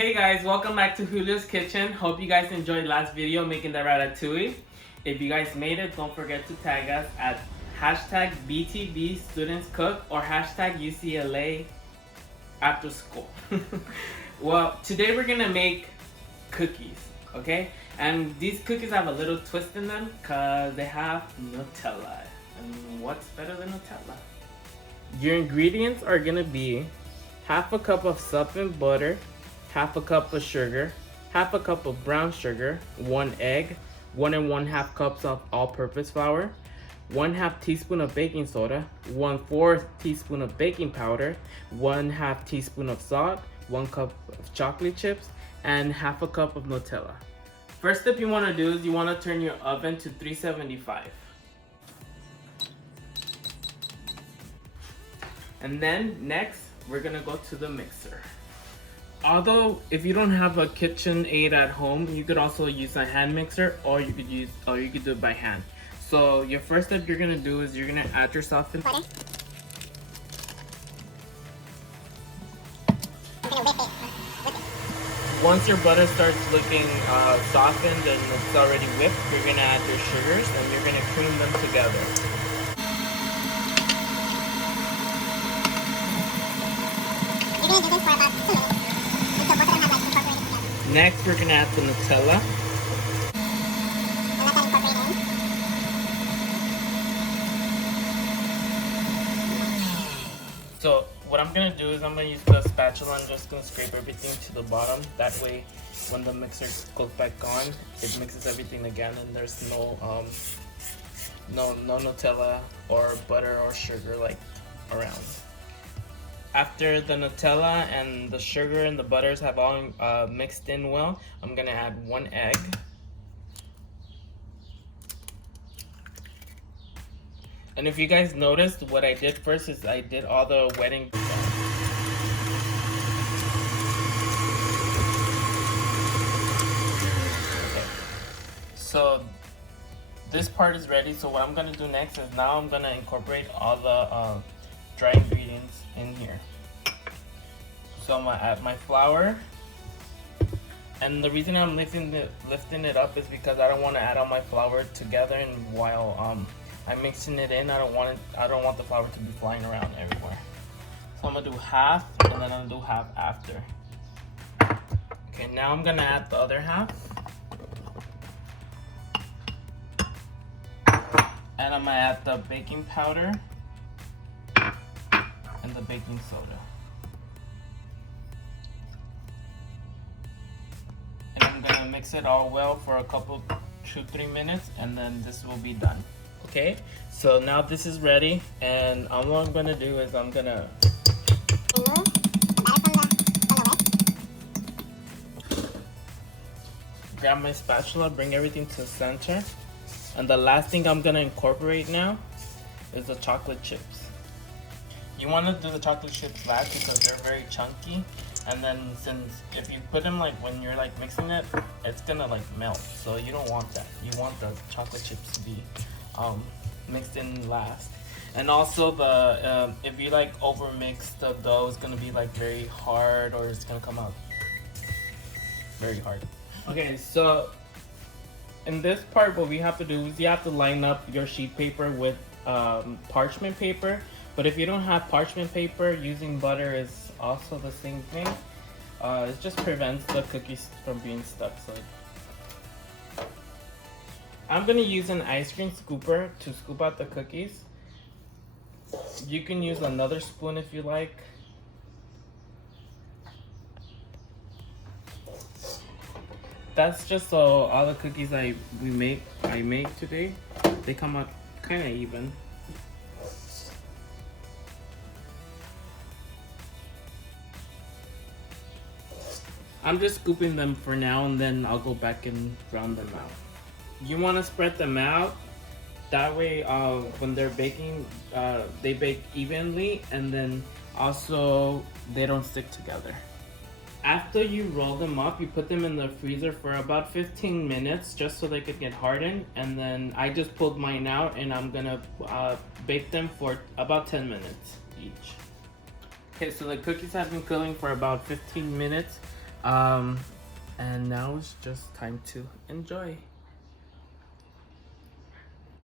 Hey guys, welcome back to Julio's Kitchen. Hope you guys enjoyed last video making the ratatouille. If you guys made it, don't forget to tag us at hashtag BTB Students Cook or hashtag UCLA After School. Well, today we're gonna make cookies, okay? And these cookies have a little twist in them because they have Nutella. And what's better than Nutella? Your ingredients are gonna be half a cup of softened butter, half a cup of sugar, half a cup of brown sugar, 1 egg, 1 1/2 cups of all-purpose flour, 1/2 teaspoon of baking soda, 1/4 teaspoon of baking powder, 1/2 teaspoon of salt, 1 cup of chocolate chips, and half a cup of Nutella. First step you want to do is you want to turn your oven to 375. And then next, we're gonna go to the mixer. Although if you don't have a kitchen aid at home, you could also use a hand mixer, or you could do it by hand. So your first step you're gonna do is you're gonna add your softened butter. Once your butter starts looking softened and it's already whipped, you're gonna add your sugars and you're gonna cream them together. You're gonna do this for about 2 minutes. Next, we're gonna add the Nutella. And let that incorporate in. So what I'm gonna do is I'm gonna use the spatula and just gonna scrape everything to the bottom. That way, when the mixer goes back on, it mixes everything again, and there's no Nutella or butter or sugar like around. After the Nutella and the sugar and the butters have all mixed in well, I'm gonna add 1 egg. And if you guys noticed, what I did first is I did all the wetting. Okay. So this part is ready. So what I'm gonna do next is now I'm gonna incorporate all the dry ingredients in here. So I'm gonna add my flour, and the reason I'm lifting it up is because I don't want to add all my flour together, and while I'm mixing it in, I don't want the flour to be flying around everywhere. So I'm gonna do half, and then I'm gonna do half after. Okay, now I'm gonna add the other half, and I'm gonna add the baking powder and the baking soda. And I'm gonna mix it all well for a couple, 2-3 minutes, and then this will be done. Okay, so now this is ready, and all I'm gonna do is I'm gonna grab my spatula, bring everything to the center, and the last thing I'm gonna incorporate now is the chocolate chips. You want to do the chocolate chips last because they're very chunky, and then since if you put them like when you're like mixing it, it's gonna like melt. So you don't want that. You want the chocolate chips to be mixed in last. And also the if you like over mix the dough, it's gonna be like very hard, or it's gonna come out very hard. Okay, so in this part, what we have to do is you have to line up your sheet paper with parchment paper. But if you don't have parchment paper, using butter is also the same thing. It just prevents the cookies from being stuck. So I'm gonna use an ice cream scooper to scoop out the cookies. You can use another spoon if you like. That's just so all the cookies I make today, they come out kind of even. I'm just scooping them for now, and then I'll go back and round them out. You want to spread them out. That way, when they're baking, they bake evenly, and then also they don't stick together. After you roll them up, you put them in the freezer for about 15 minutes just so they could get hardened. And then I just pulled mine out, and I'm gonna bake them for about 10 minutes each. Okay, so the cookies have been cooling for about 15 minutes. Um, and now it's just time to enjoy.